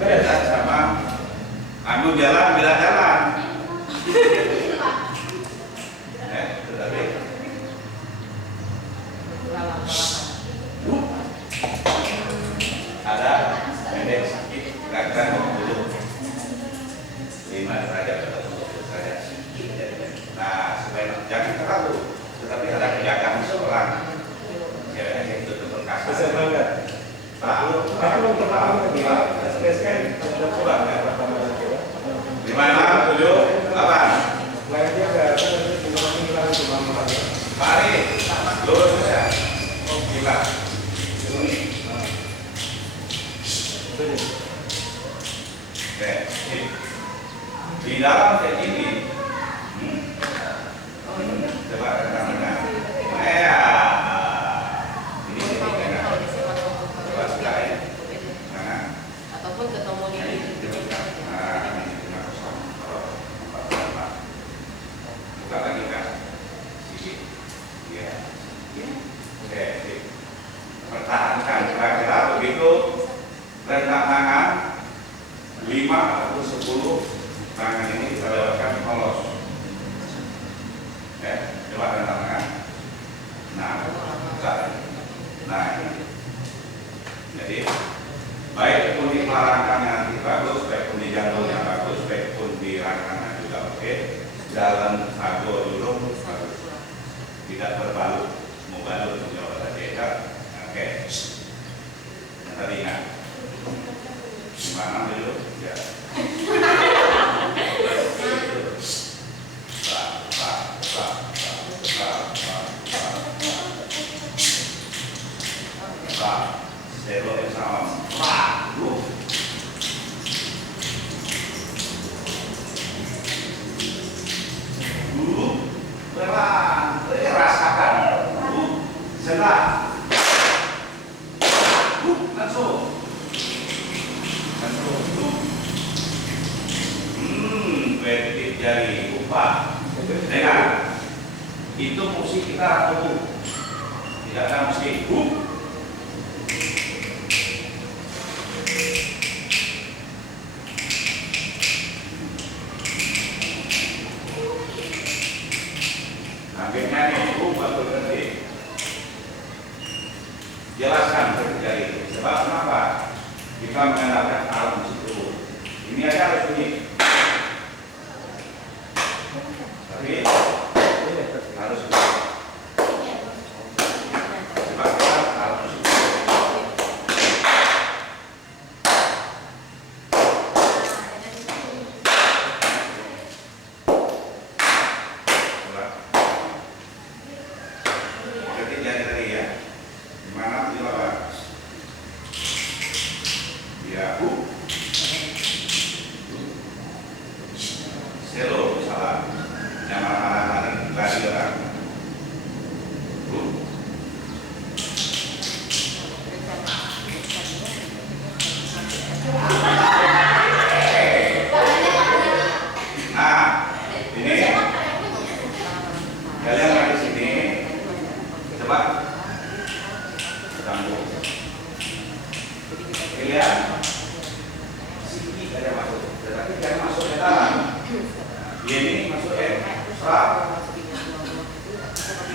beda sama anu jalan beda jalan. Tetapi ada pendek sakit gerakan dulu 5 derajat atau 10 derajat. Nah, supaya jangan terlalu, tetapi ada kejagaan seorang. Ya, itu berkasa. Bisa banget. Kalau pertama stres kan ada kurang ya pertama lagi. 5, 6, 7, 8. Lainnya enggak ada hilang itu mama. Mari, lurus saja. Gila. Oke, di dalam kayak gini, coba tangannya, ini kan, coba sekali, mana? Ataupun ketemu di Buka lagi kan, sedikit, ya, oke, pertahankan kira-kira begitu, rentak tangan. 5 atau 10 tangan ini kita lewatkan polos. Coba dengan tangan. Nah, buka. Nah, ini. Jadi, baik pun di pelangkannya nanti bagus, baik pun di jantungnya bagus, baik pun di rangkanya juga oke. Jalan sago dulu bagus. Tidak berbalut, mau balut menjawab saja. Oke. Tadi ingat. Gimana dulu? Ya. Zero salam. Pelan, rasakan. Senang. Langsung. Vertik jari upah. Dengar, itu musik kita tubuh, tidak ada musik. Akhirnya nih, baru berhenti. Jelaskan vertik jari. Sebab kenapa? Kita mengandalkan alat musik tubuh. Ini aja harus bunyi. Tapi harus coba kita harus ketik jari tadi ya. Gimana jawaban? Ya, Selo, salah. Yang mana-mana lagi orang. Nah, ini kalian yang di sini coba sambung. Kalian sedikit aja masuk, tetapi jangan masuk ke dalam. Ini masuk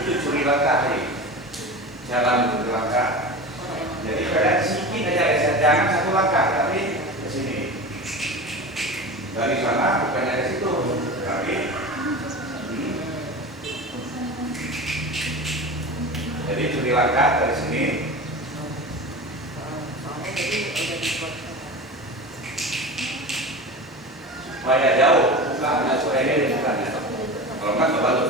itu curi langkah nih, jalan curi langkah. Jadi kalian sedikit aja ya, jangan satu langkah, tapi ke sini. Dari sana bukannya ke situ, tapi jadi curi langkah dari sini. Supaya jauh, bukan supaya ini bukan ya. Kalau nggak coba lu.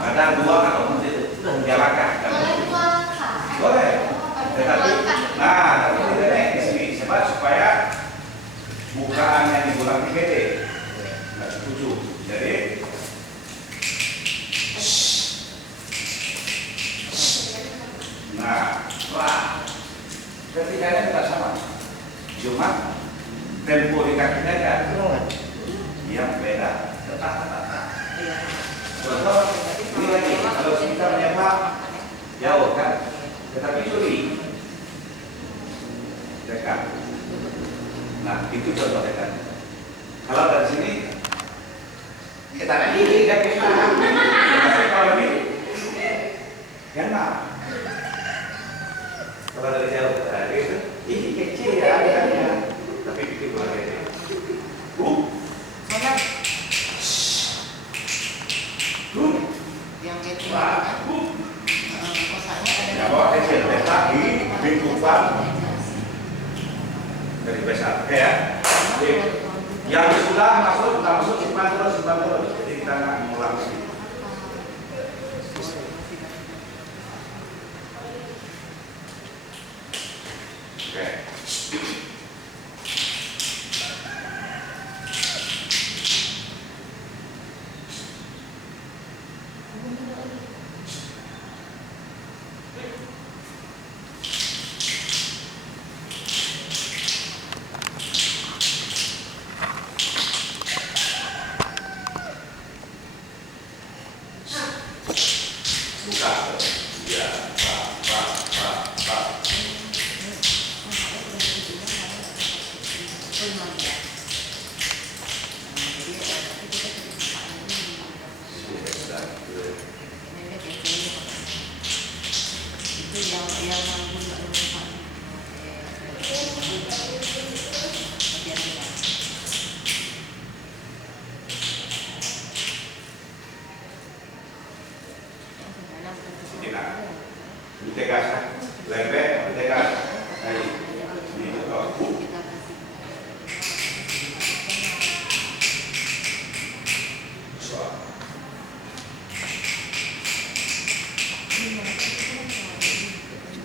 Ada 2 atau 4 langkah. Boleh. Tetapi, nah, tapi ini di sini sebab supaya bukaan yang diulang gede. Nggak setuju. Jadi, nah, ketikanya tidak sama. Cuma tempo di kakinya kan yang beda. Contoh, ini lagi kalau kita menyepak jauh kan, tetapi curi dekat. Nah, itu contoh tekan. Kalau dari sini kita lagi kan kita. Tapi kalau ini enak. Kalau dari jauh tadi itu, ini kecil ya, tapi bikin luar biasa. Mana? Yang kecil kan? Kosanya ada. Ya, bawa kecil lagi, bingkupan dari besar, ya. Yang sudah masuk simpan terus. Jadi kita nggak mengulang lagi. Oke. Buka. Ya, pak. Ditegas, lembek, ditegas. Ini contoh.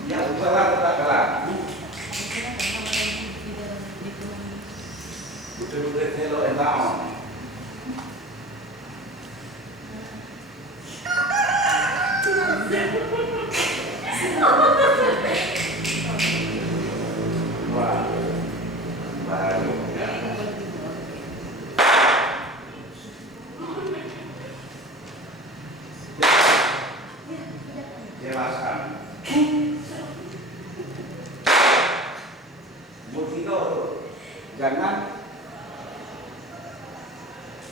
Ya, ubahlah tetap kalah. Betul-betul hello and down. Wah, baru ya. Jelaskan. Begitu, jangan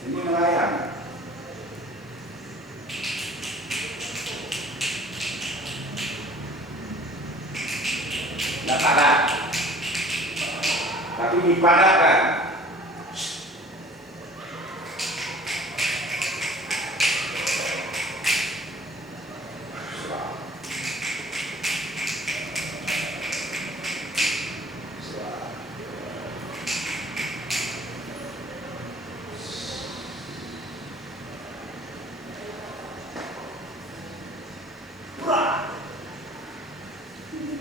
ini melayang. Tidak padat, tapi dipadatkan.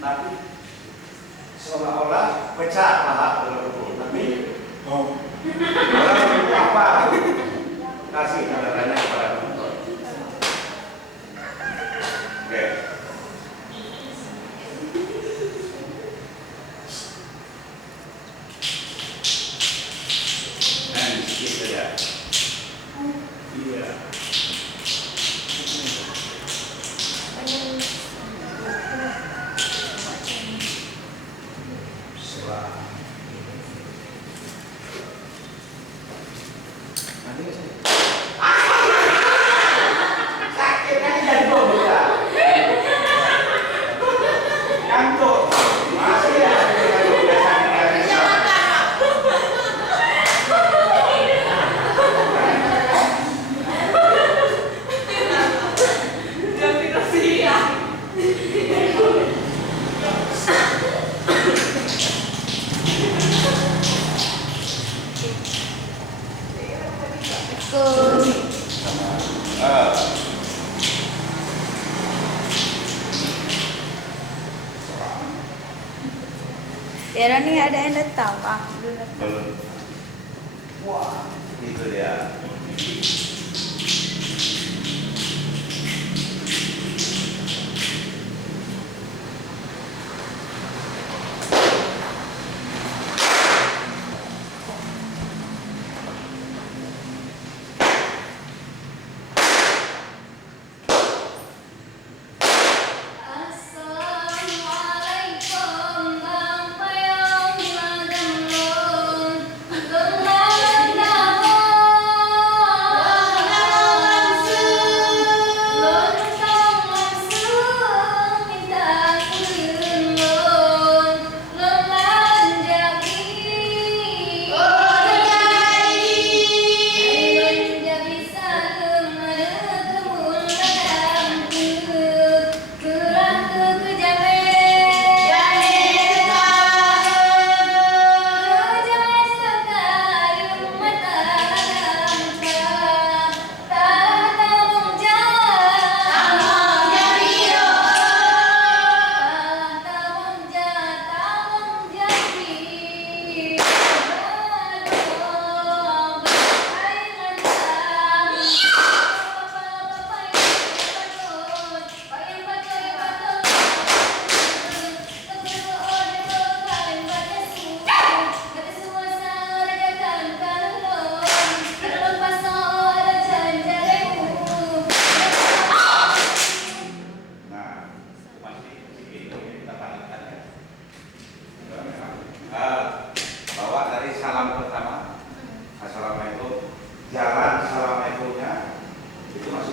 Tapi seolah-olah pecah paha dalam tubuh. Tapi orang itu apa? Kasih tanda-tanda kepada penonton. Oke. Dan sedikit saja. Iya. Sakit kan jadi bom ya. Kantuk. Masih ada Ya, nih ada yang datang, Pak. belum. Wah, itu dia. Assalamualaikum Bang Payung Madem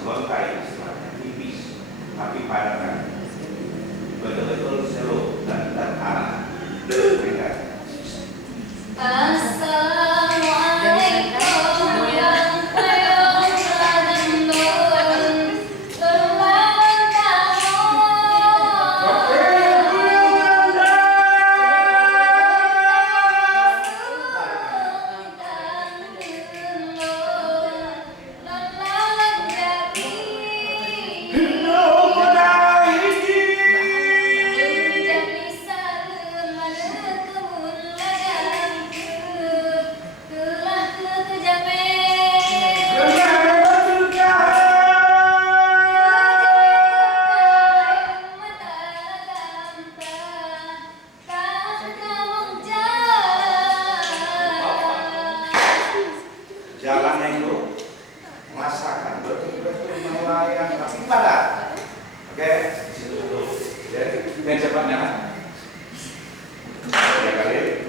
gontai istilahnya, tipis, tapi padat kan. Betul-betul seru dan arah. Jalannya itu masakan betul-betul melayang tapi padat. Oke, situ dulu. Jadi yang cepatnya. Ya kali.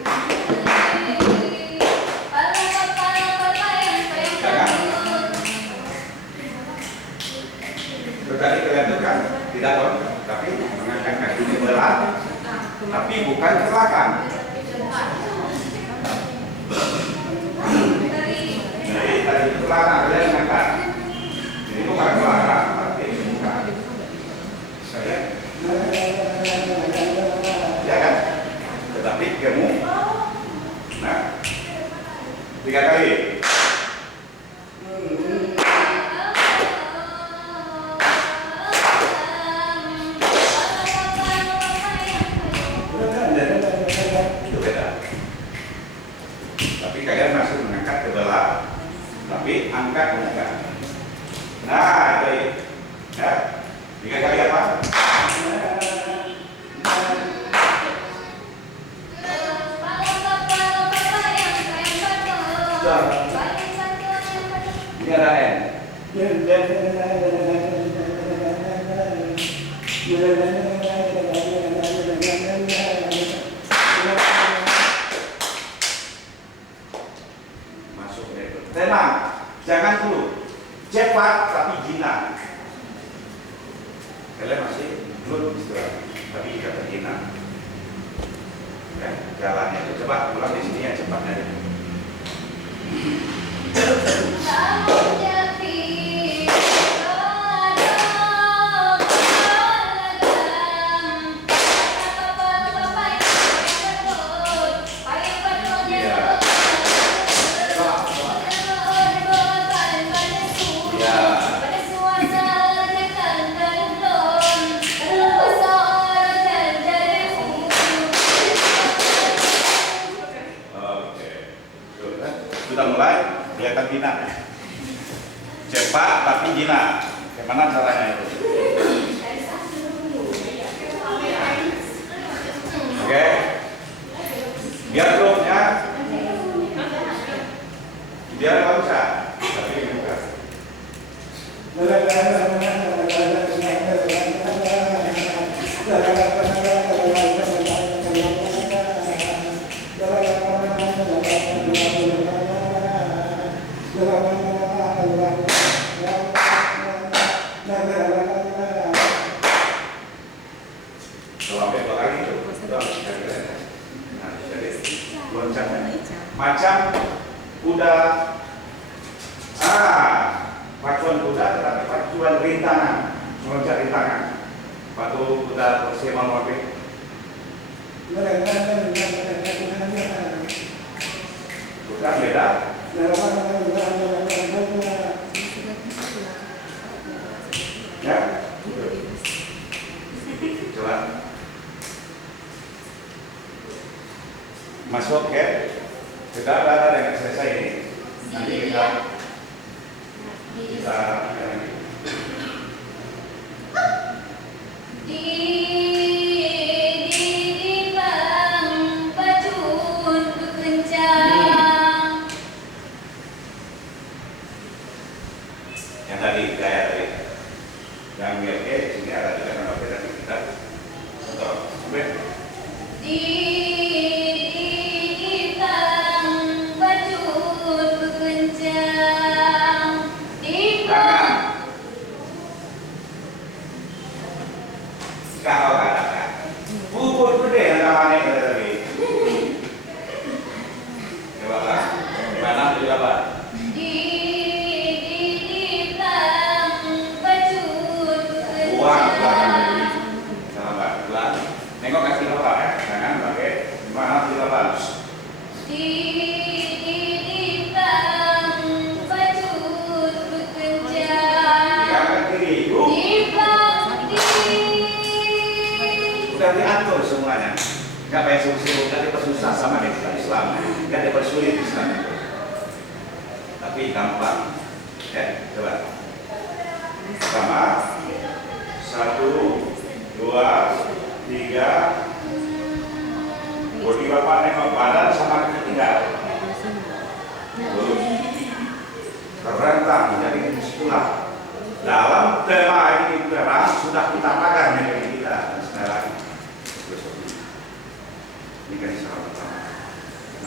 Jangan. Tadi kelihatan kan tidak dong, tapi mengangkat kaki ke belakang, tapi bukan ke belakang. Jadi tadi itu belakang, dia mengangkat. Ini bukan ke belakang, tapi bukan. Saya, ya kan? Tetapi kamu, nah, 3 kali. Itu beda. Tapi kalian masih mengangkat ke belakang, tapi angkat enggak. Nah, itu ya. 3 kali apa? Ini ada N. Masuk itu. Tenang, jangan dulu. Cepat tapi jinak. Kalian masih belum istirahat, tapi kata jinak. Ya, jalannya itu cepat, pulang di sini ya cepatnya. Sudah mulai kelihatan jinak. Cepat tapi jinak. Bagaimana caranya itu? Oke. Biar grupnya, biar nggak usah. Tapi bukan. Sampai belakang itu, nah, jadi loncatnya macam kuda, pacuan kuda tetapi pacuan rintangan, meloncat rintangan, patu kuda bersama mobil. Bukan beda. Ya, coba masuk ya. Kita ada yang selesai ini. Nanti kita yang tadi gaya tadi yang oke sini ada juga yang oke tadi kita contoh sampai tangan Sudah diatur semuanya, nggak payah sibuk-sibuk, nggak dipersusah sama Islam, nggak dipersulit Islam itu, tapi gampang. Ya, coba sama 1, 2, 3. Bodi bapak nengok badan sama kaki tinggal. Lurus. Terentang, jadi disitulah dalam tema ini sudah kita pakai negeri kita sekarang. Ini kan salah pertama.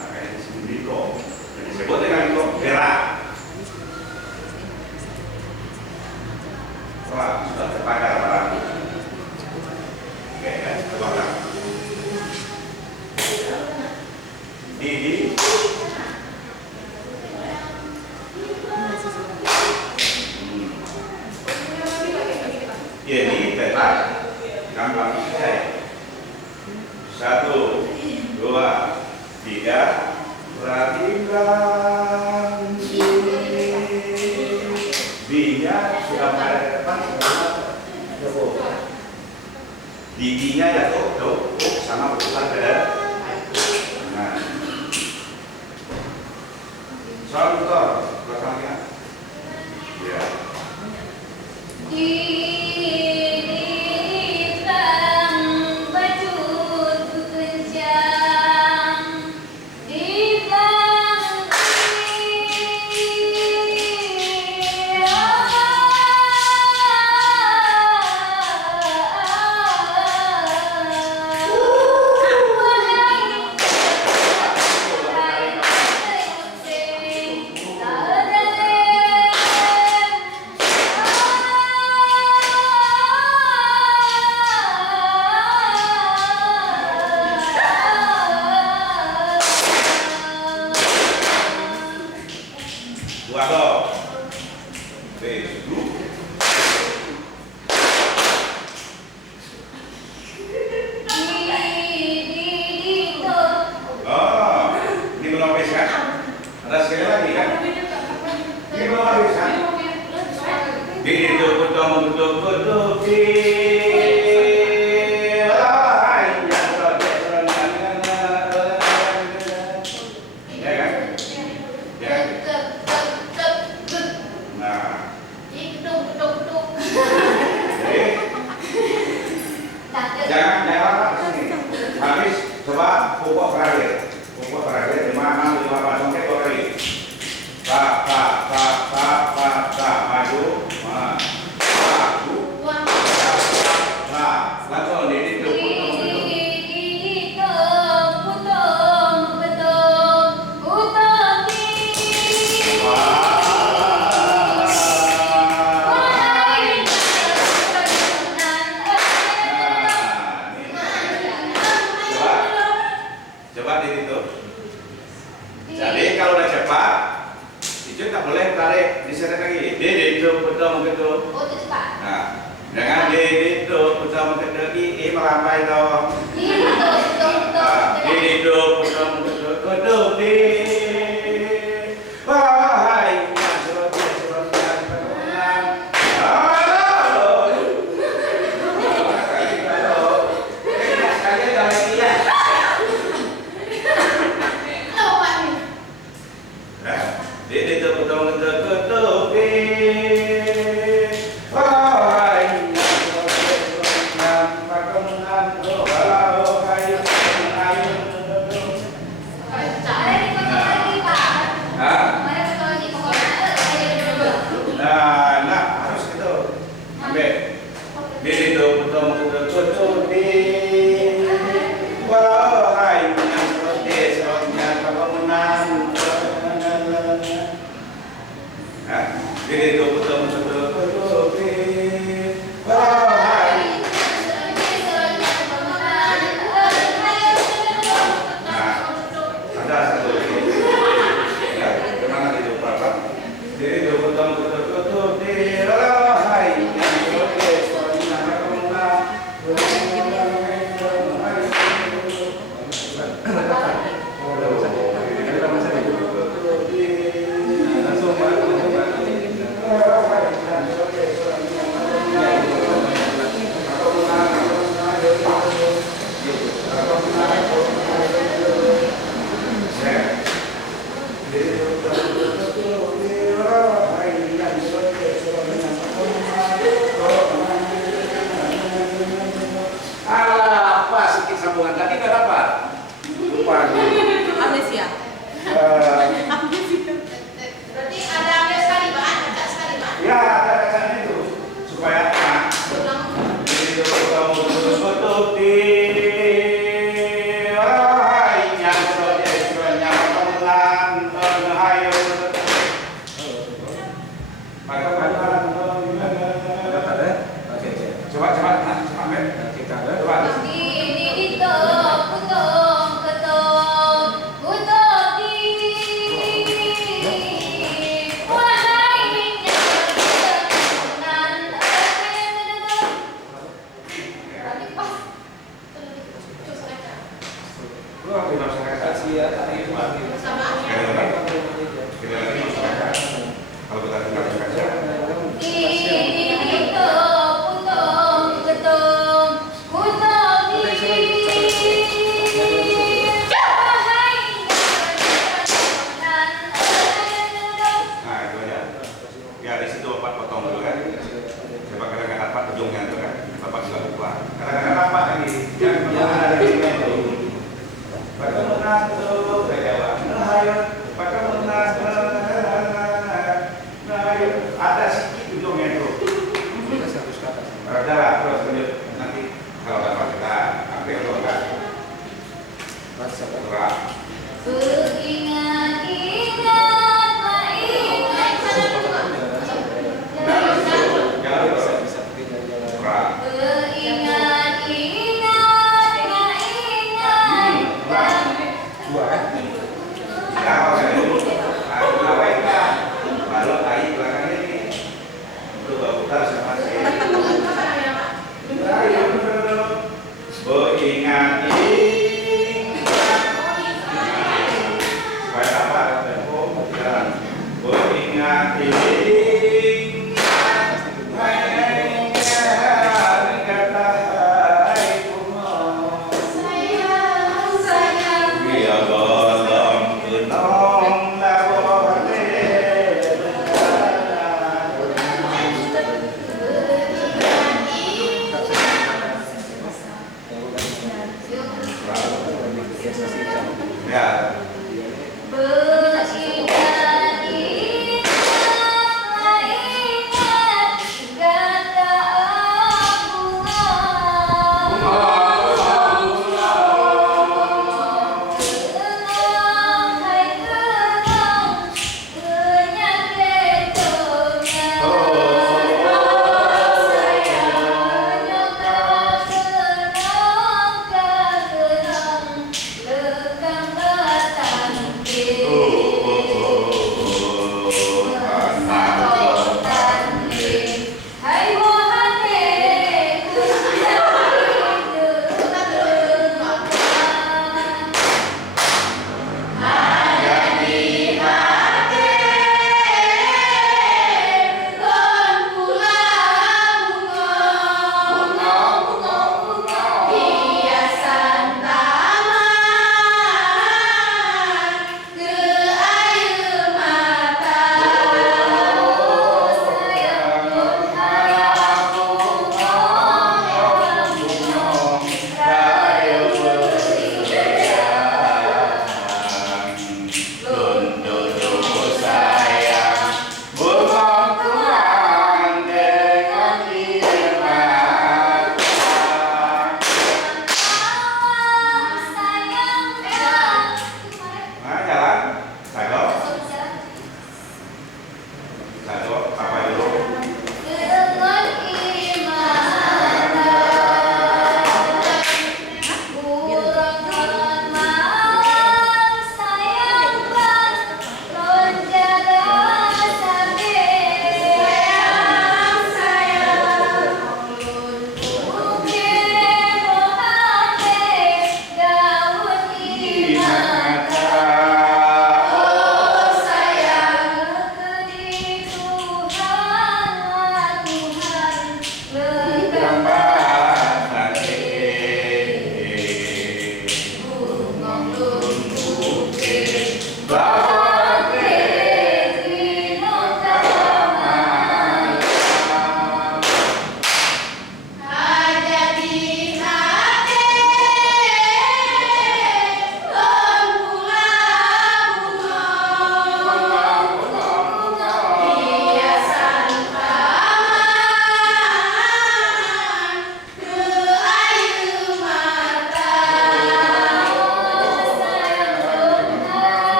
Makanya disebut Diko. Jadi disebut dengan Diko gerak. Wah, sudah terpakai barang. Oke, ya, coba kan. Didi. Ya, ini peta gampang saja. 1, 2, 3. Perhatikan B-nya sudah pada depan D-nya ya tuh sama putar ke nah. Contoh belakangnya ya.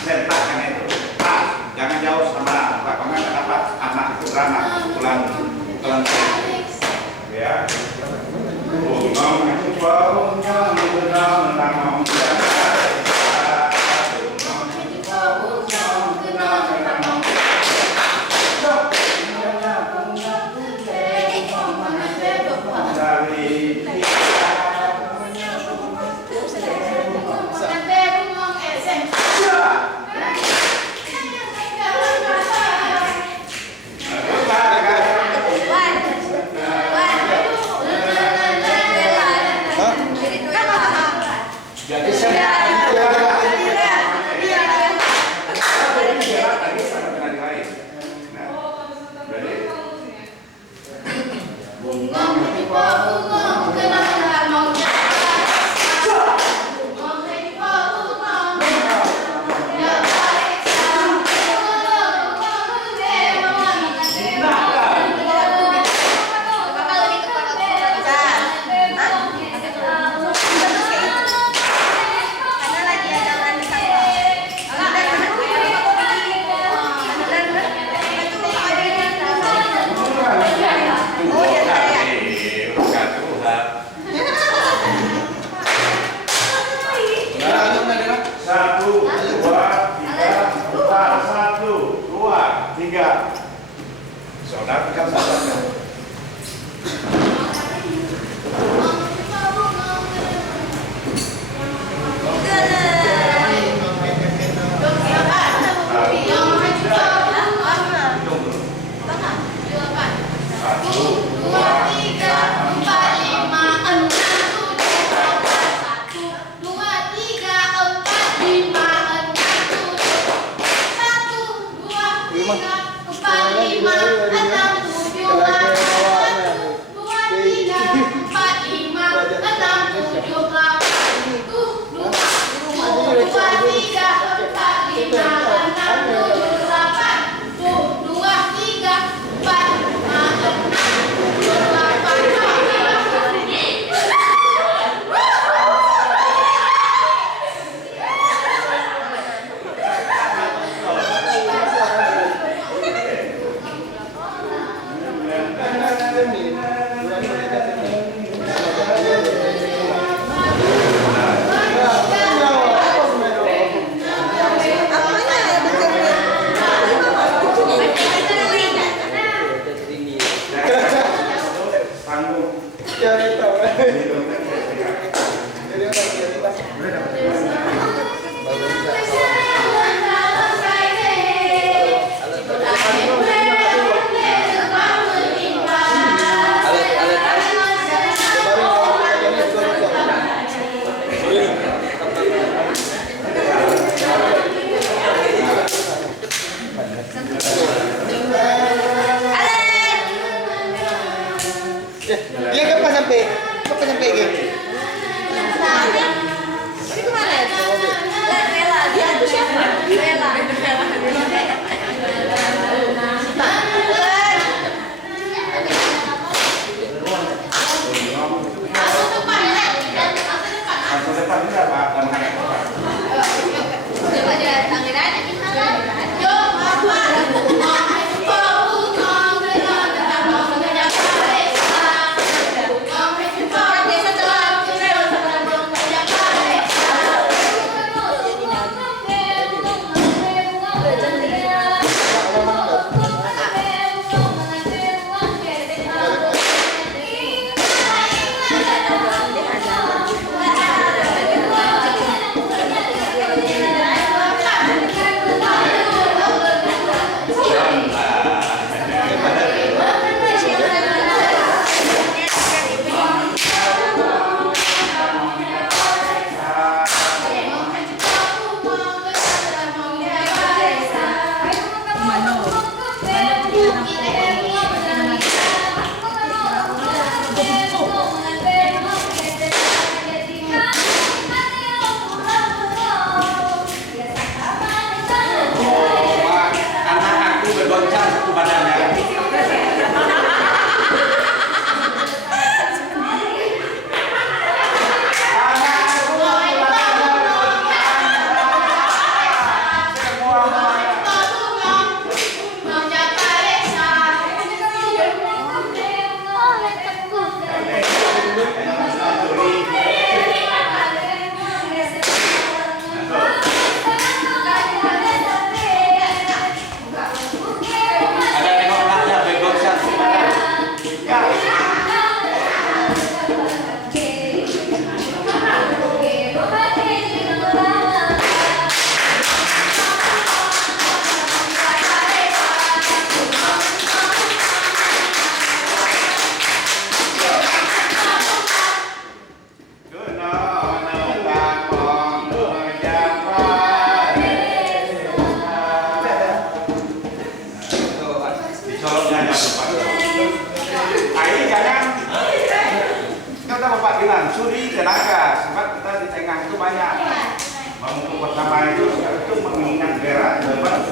Sertakan itu. Jangan jauh sama lapangan dapat anak beranak pukulan ya. Jadi saya Satu, dua, tiga, empat. Satu, dua, tiga. Saudara kan saudara. Empat, lima, enam, tujuh, beri tenaga, sebab kita di tengah itu banyak. Memukul pertama itu mengingat berat, lebar,